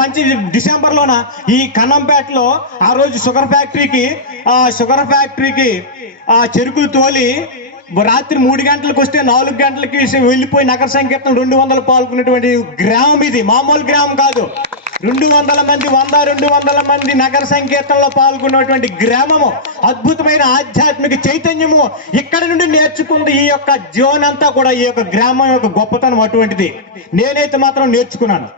మంచి డిసెంబర్లోన ఈ కన్నంపేటలో ఆ రోజు షుగర్ ఫ్యాక్టరీకి చెరుకులు తోలి రాత్రి 3 గంటలకు వస్తే 4 గంటలకి వెళ్ళిపోయి నగర సంకీర్తన 200 పాల్గొన్నటువంటి గ్రామం. ఇది మామూలు గ్రామం కాదు. 200 మంది 200 మంది నగర సంకీర్తనలో పాల్గొన్నటువంటి గ్రామము. అద్భుతమైన ఆధ్యాత్మిక చైతన్యము ఇక్కడ నుండి నేర్చుకుంది. ఈ యొక్క జీవనం అంతా కూడా ఈ యొక్క గ్రామం యొక్క గొప్పతనం అటువంటిది. నేనైతే మాత్రం నేర్చుకున్నాను.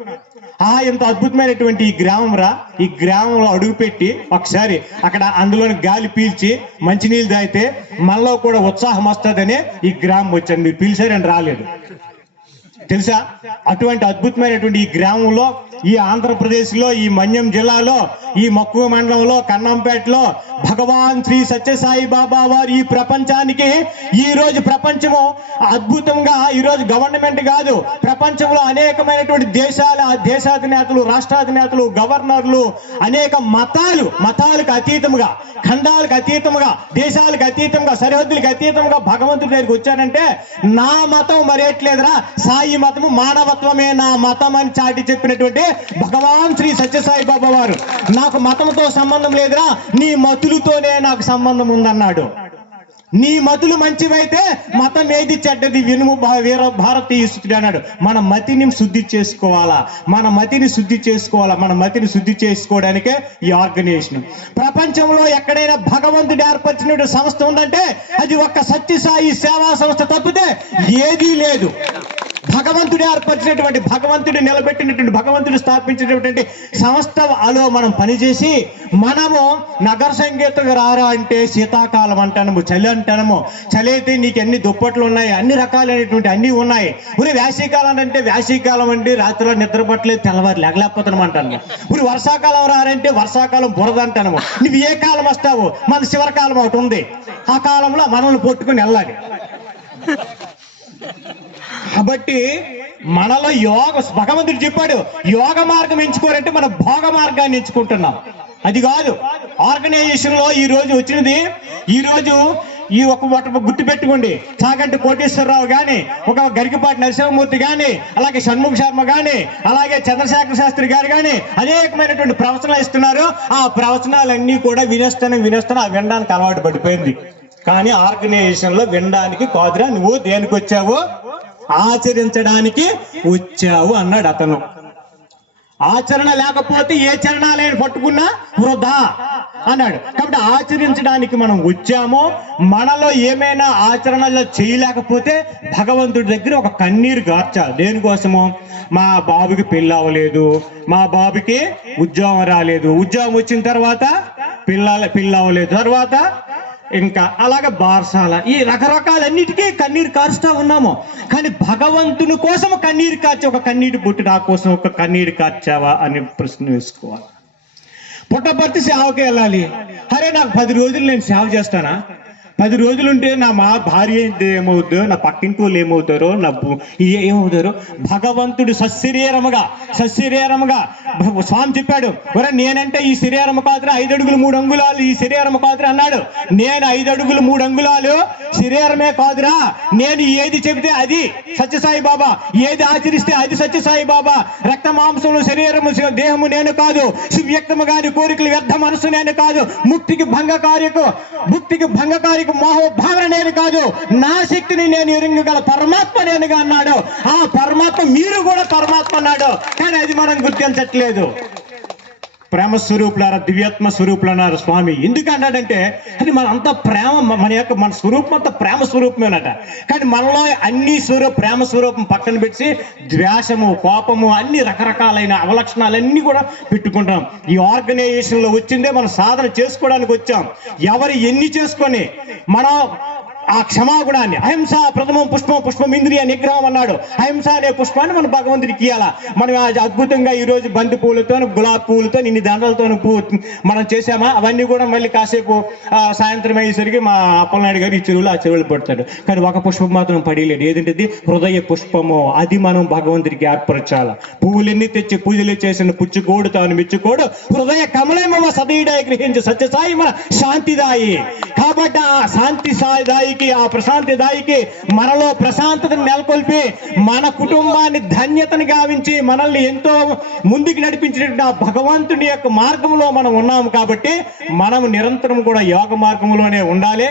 ఎంత అద్భుతమైనటువంటి ఈ గ్రామం రా. ఈ గ్రామంలో అడుగుపెట్టి ఒకసారి అక్కడ అందులోని గాలి పీల్చి మంచినీళ్ళు తాగితే మనలో కూడా ఉత్సాహం వస్తుందని ఈ గ్రామం వచ్చాను. మీరు పిలిచారని రాలేదు తెలుసా? అటువంటి అద్భుతమైనటువంటి ఈ గ్రామంలో, ఈ ఆంధ్రప్రదేశ్లో, ఈ మన్యం జిల్లాలో, ఈ మక్కువ మండలంలో, కన్నంపేటలో భగవాన్ శ్రీ సత్యసాయి బాబా వారు ఈ ప్రపంచానికి ఈరోజు ప్రపంచము అద్భుతంగా ఈరోజు గవర్నమెంట్ కాదు, ప్రపంచంలో అనేకమైనటువంటి దేశాధినేతలు, రాష్ట్రాధినేతలు, గవర్నర్లు, అనేక మతాలకు అతీతంగా, ఖండాలకు అతీతంగా, దేశాలకు అతీతంగా, సరిహద్దులకు అతీతంగా భగవంతుడి దగ్గరికి వచ్చారంటే నా మతం మరేట్లేదురా, సాయి మతము మానవత్వమే నా మతం అని చాటి చెప్పినటువంటి భగవాన్ శ్రీ సత్యసాయి బాబా వారు నాకు మతంతో సంబంధం లేదురా, నీ మతులతోనే నాకు సంబంధం ఉందన్నాడు. నీ మతులు మంచివైతే మతం ఏది చెడ్డది వినుము వీర భారతీయుడు అన్నాడు. మన మతిని శుద్ధి చేసుకోవాలా, మన మతిని శుద్ధి చేసుకోవడానికే ఈ ఆర్గనైజేషన్. ప్రపంచంలో ఎక్కడైనా భగవంతుడు ఏర్పరిచినటువంటి సంస్థ ఉందంటే అది ఒక్క సత్యసాయి సేవా సంస్థ తప్పితే ఏదీ లేదు. భగవంతుడు ఏర్పరిచినటువంటి, భగవంతుడు నిలబెట్టినటువంటి, భగవంతుడు స్థాపించినటువంటి సంస్థలో మనం పనిచేసి మనము నగర సంగీతకు రారా అంటే శీతాకాలం అంటాము, చలి అంటాము. చలి అయితే నీకు అన్ని దుప్పట్లు ఉన్నాయి, అన్ని రకాలైనటువంటి అన్ని ఉన్నాయి. ఊరి వేసవికాలం అంటే వేసవికాలం అంటే రాత్రిలో నిద్రపట్టలేదు, తెల్లవారు లేకపోతున్నాం అంటాను. ఊరి వర్షాకాలం రారంటే వర్షాకాలం బురద అంటాము. నువ్వు ఏ కాలం వస్తావు? మన శివరకాలం ఒకటి ఉంది, ఆ కాలంలో మనల్ని పట్టుకుని వెళ్ళాలి. కాబట్టి మనలో భగవంతుడు చెప్పాడు యోగ మార్గం ఎంచుకోరంటే మనం భోగ మార్గాన్ని ఎంచుకుంటున్నాం. అది కాదు ఆర్గనైజేషన్ లో ఈ రోజు వచ్చినది. ఈ ఒక గుర్తు పెట్టుకోండి, చాగంటి కోటేశ్వరరావు గాని, ఒక గరికపాటి నరసింహమూర్తి గాని, అలాగే షణ్ముఖ శర్మ గాని, అలాగే చంద్రశేఖర శాస్త్రి గారు గాని అనేకమైనటువంటి ప్రవచనాలు ఇస్తున్నారు. ఆ ప్రవచనాలన్నీ కూడా వినేస్తాను ఆ వినడానికి అలవాటు పడిపోయింది. కానీ ఆర్గనైజేషన్ లో వినడానికి కాదురా, నువ్వు దేనికి వచ్చావు? ఆచరించడానికి వచ్చావు అన్నాడు అతను. ఆచరణ లేకపోతే ఏ చరణాలైన పట్టుకున్నా వృధా అన్నాడు. కాబట్టి ఆచరించడానికి మనం వచ్చామో, మనలో ఏమైనా ఆచరణలో చేయలేకపోతే భగవంతుడి దగ్గర ఒక కన్నీరు గార్చాలి. దేనికోసమో? మా బాబుకి పెళ్ళి అవ్వలేదు, మా బాబుకి ఉద్యోగం రాలేదు, ఉద్యోగం వచ్చిన తర్వాత పిల్ల అవ్వలేదు, తర్వాత ఇంకా అలాగే బార్సాల, ఈ రకరకాలన్నిటికీ కన్నీరు కారుస్తూ ఉన్నాము. కానీ భగవంతుని కోసం కన్నీరు కార్చి, ఒక కన్నీటి బుట్టి నా కోసం ఒక కన్నీరు కార్చావా అని ప్రశ్న వేసుకోవాలి. పుట్టపర్తి సేవకి వెళ్ళాలి. అరే నాకు 10 రోజులు నేను సేవ చేస్తానా? 10 రోజులుంటే నా భార్య ఏమవుతుందో, నా పక్కింటి వాళ్ళు ఏమవుతారో, నా ఏమవుతారో. భగవంతుడు సశరీరముగా స్వామి చెప్పాడు, ఒరే నేనంటే ఈ శరీరము కాదురా 5 అడుగులు 3 అంగుళాలు ఈ శరీరము కాదురా అన్నాడు. నేను 5 అడుగులు 3 అంగుళాలు శరీరమే కాదురా, నేను ఏది చెబితే అది సత్యసాయి బాబా, ఏది ఆచరిస్తే అది సత్యసాయి బాబా. రక్త మాంసంలో శరీరము దేహము నేను కాదు, సువ్యక్తము గాని కోరికలు వ్యర్థ మనసు నేను కాదు, ముక్తికి భంగకారిక మోహభావన నేను కాదు, నా శక్తిని నేను ఎరుంగగల పరమాత్మ నేనుగా అన్నాడు. ఆ పరమాత్మ మీరు కూడా పరమాత్మ అన్నాడు. కానీ అది మనం గుర్తించట్లేదు. ప్రేమ స్వరూపులారా, దివ్యాత్మ స్వరూపులన్నారు స్వామి. ఎందుకు అన్నాడంటే అది మన అంతా ప్రేమ, మన స్వరూపం అంతా ప్రేమ స్వరూపమేనట. కానీ మనలో అన్ని ప్రేమ స్వరూపం పక్కన పెట్టి ద్వేషము, కోపము, అన్ని రకరకాలైన అవలక్షణాలన్నీ కూడా పెట్టుకుంటాం. ఈ ఆర్గనైజేషన్ లో వచ్చిందే మనం సాధన చేసుకోవడానికి వచ్చాం. ఎవరు ఎన్ని చేసుకొని మనం ఆ క్షమాగుణాన్ని, అహింస ప్రథమం పుష్పం ఇంద్రియ నిగ్రహం అన్నాడు. అహింస అనే పుష్పాన్ని మనం భగవంతుడికి ఇవ్వాలా. మనం అద్భుతంగా ఈ రోజు బంతి పూలతో, గులాబీ పువ్వులతో, ఇన్ని దండలతో మనం చేసామా? అవన్నీ కూడా మళ్ళీ కాసేపు సాయంత్రం అయ్యేసరికి మా అప్పలనాయుడు గారు ఈ చెరువులో ఆ చెరువులు పడతాడు. కానీ ఒక పుష్పం మాత్రం పడిలేడు. ఏదంటే హృదయ పుష్పము. అది మనం భగవంతుడికి ఏర్పరచాలా. పువ్వులన్నీ తెచ్చి పూజలు చేసిన పుచ్చుకోడు తాను మెచ్చుకోడు, హృదయ కమలేమవ సదీడాయి గ్రహించి సత్యసాయి మన శాంతిదాయి. కాబట్టి ఆ శాంతి సాయిదాయి దాయికి, ఆ ప్రశాంతి దాయికి మనలో ప్రశాంతతను నెలకొల్పి మన కుటుంబాన్ని ధన్యతను గావించి మనల్ని ఎంతో ముందుకు నడిపించినటువంటి ఆ భగవంతుని యొక్క మార్గంలో మనం ఉన్నాము కాబట్టి మనం నిరంతరం కూడా యోగ మార్గంలోనే ఉండాలి.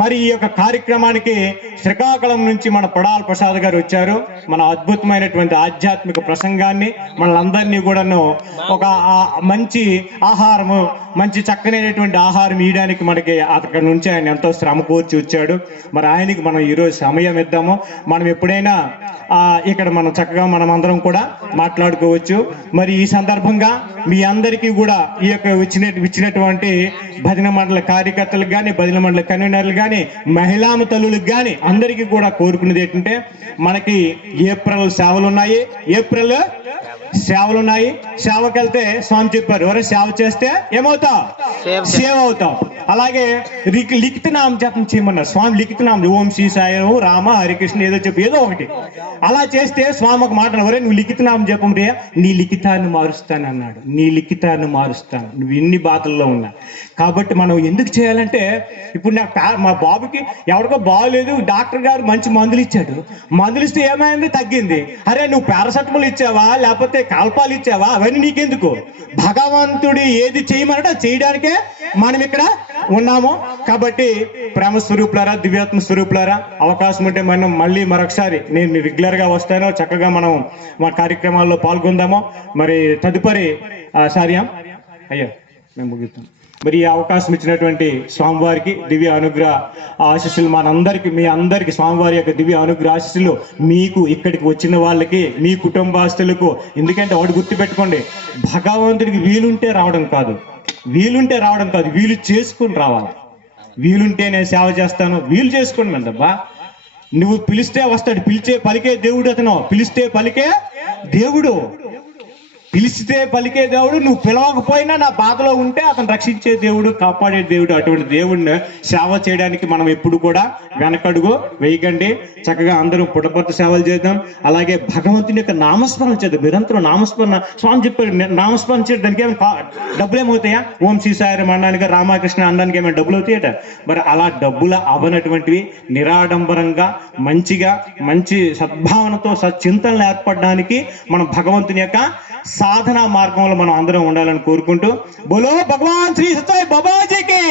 మరి ఈ యొక్క కార్యక్రమానికి శ్రీకాకుళం నుంచి మన పడాల ప్రసాద్ గారు వచ్చారు. మన అద్భుతమైనటువంటి ఆధ్యాత్మిక ప్రసంగాన్ని మనలందరినీ కూడాను ఒక మంచి ఆహారము, మంచి చక్కనైనటువంటి ఆహారం ఇవ్వడానికి మనకి అక్కడి నుంచి ఆయన ఎంతో శ్రమ కూర్చి వచ్చాడు. మరి ఆయనకి మనం ఈరోజు సమయం ఇద్దాము. మనం ఎప్పుడైనా ఇక్కడ మనం చక్కగా మనం అందరం కూడా మాట్లాడుకోవచ్చు. మరి ఈ సందర్భంగా మీ అందరికీ కూడా ఈ యొక్క ఇచ్చినటువంటి భజన మండల కార్యకర్తలకు కానీ, భజన మండల కన్వీనర్లు కానీ, మహిళా తల్లులకు కానీ అందరికీ కూడా కోరుకునేది ఏంటంటే, మనకి ఏప్రిల్ సేవలు ఉన్నాయి. ఏప్రిల్ సేవలు ఉన్నాయి. సేవకి వెళ్తే స్వామి చెప్పారు, ఎవరైనా సేవ చేస్తే ఏమవుతావు? సేవ అవుతావు. అలాగే లిఖిత నామం జపం చేయమన్నారు స్వామి. లిఖిత నామం ఓం శ్రీ సాయి రామ హరికృష్ణ ఏదో చెప్పి ఏదో ఒకటి అలా చేస్తే స్వామి ఒక మాట, ఎవరే నువ్వు లిఖిత నామం జపం రే, నీ లిఖితాన్ని మారుస్తాను అన్నాడు. నీ లిఖితాన్ని మారుస్తాను, నువ్వు ఇన్ని బాధల్లో ఉన్నా. కాబట్టి మనం ఎందుకు చేయాలంటే, ఇప్పుడు మా బాబుకి ఎవరికో బాగోలేదు, డాక్టర్ గారు మంచి మందులు ఇచ్చాడు. మందులు ఇస్తే ఏమైంది? తగ్గింది. అరే నువ్వు పారాసెటమాల్ ఇచ్చావా లేకపోతే కాల్పాలు ఇచ్చావా? అవన్నీ నీకెందుకు? భగవంతుడు ఏది చేయమన్నాడో చేయడానికే మనం ఇక్కడ ఉన్నాము. కాబట్టి ప్రేమ స్వరూపులారా, దివ్యాత్మ స్వరూపులారా, అవకాశం ఉంటే మనం మళ్ళీ మరొకసారి నేను రెగ్యులర్ గా వస్తాను. చక్కగా మనం మా కార్యక్రమాల్లో పాల్గొందాము. మరి తదుపరి సార్యం అయ్యా మేము ముగిస్తాం. మరి ఈ అవకాశం ఇచ్చినటువంటి స్వామివారికి దివ్య అనుగ్రహ ఆశీస్సులు మనందరికి, మీ అందరికి స్వామివారి యొక్క దివ్య అనుగ్రహ ఆశీస్సులు మీకు, ఇక్కడికి వచ్చిన వాళ్ళకి, మీ కుటుంబాస్తులకు. ఎందుకంటే ఒకటి గుర్తుపెట్టుకోండి, భగవంతుడికి వీలుంటే రావడం కాదు, వీలు చేసుకుని రావాలి. వీలుంటే నేను సేవ చేస్తాను, వీలు చేసుకోండి మందబ్బా. నువ్వు పిలిస్తే వస్తాడు, పలికే దేవుడు అతను. పిలిస్తే పలికే దేవుడు, నువ్వు పిలవకపోయినా నా బాధలో ఉంటే అతను రక్షించే దేవుడు, కాపాడే దేవుడు. అటువంటి దేవుడిని సేవ చేయడానికి మనం ఎప్పుడు కూడా వెనకడుగు వేయకండి. చక్కగా అందరం పుట్టపర్తి సేవలు చేద్దాం. అలాగే భగవంతుని యొక్క నామస్మరణ చేద్దాం. నిరంతరం నామస్మరణ. స్వామి చెప్పారు, నామస్మరణ చేయడం దానికి ఏమైనా డబ్బులు ఏమవుతాయా? ఓం శ్రీ సాయి అనడానికి, రామకృష్ణ అనడానికి ఏమైనా డబ్బులు అవుతాయట? మరి అలా డబ్బులు అవనటువంటివి నిరాడంబరంగా మంచిగా, మంచి సద్భావనతో సచ్చింతనలు ఏర్పడడానికి మనం భగవంతుని యొక్క సాధనా మార్గంలో మనం అందరం ఉండాలని కోరుకుంటూ, బోలో భగవాన్ శ్రీ సత్యసాయి బాబాజీకి.